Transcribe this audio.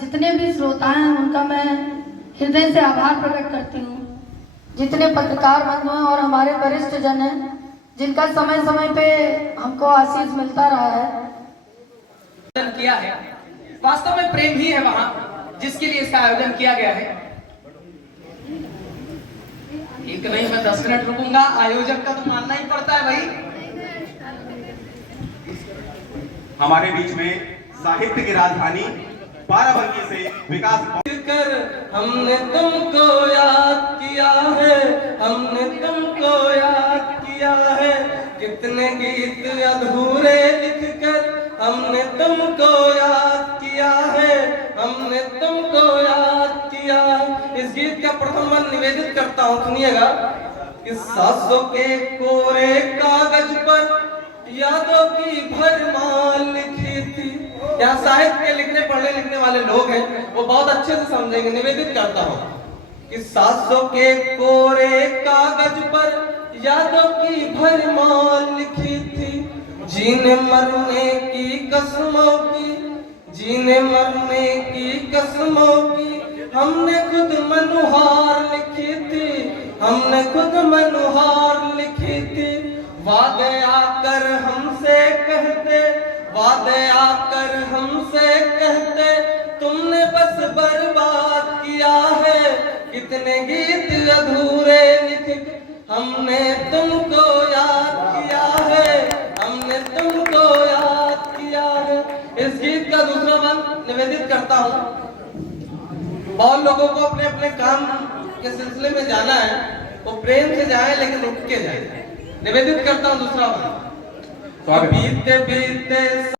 जितने भी श्रोता हैं उनका मैं हृदय से आभार प्रकट करती हूँ। जितने पत्रकार बंधु हैं और हमारे वरिष्ठ जन हैं जिनका समय समय पे हमको आशीष मिलता रहा है। किया है वास्तव में प्रेम ही है वहां जिसके लिए इसका आयोजन किया गया है। एक नहीं, मैं 10 मिनट रुकूंगा, आयोजक का तो मानना ही पड़ता है भाई। हमारे बीच में साहित्य की राजधानी बाराबंकी से विकास कर हमने तुमको याद किया है, हमने तुमको याद किया है, कितने गीत अधूरे लिखकर हमने तुमको याद किया है, हमने तुमको याद किया है। इस गीत का प्रथम मैं निवेदित करता हूँ, सुनिएगा कि सासों के कोरे कागज पर यादों की भरमार लिखी थी। यहाँ साहित्य के लिखने पढ़ने लिखने वाले लोग हैं, वो बहुत अच्छे से समझेंगे। निवेदित करता हूँ कि सासों के कोरे कागज पर यादों की भरमार लिखी थी। जीने मरने की कसमों की, जीने मरने की कसमों की हमने खुद मनुहार लिखी थी, हमने खुद मनुहार लिखी थी। वादे आकर हमसे कहते, वादे आकर हमसे कहते, तुमने बस बर्बाद किया है, कितने गीत अधूरे लिख हमने तुमको याद किया है, हमने तुमको याद किया है। इस गीत का दूसरा बंद निवेदित करता हूँ। बहुत लोगों को अपने अपने काम के सिलसिले में जाना है, वो प्रेम से जाए लेकिन रुक के जाए। निवेदित करता हूँ दूसरा बंद। बीते बीते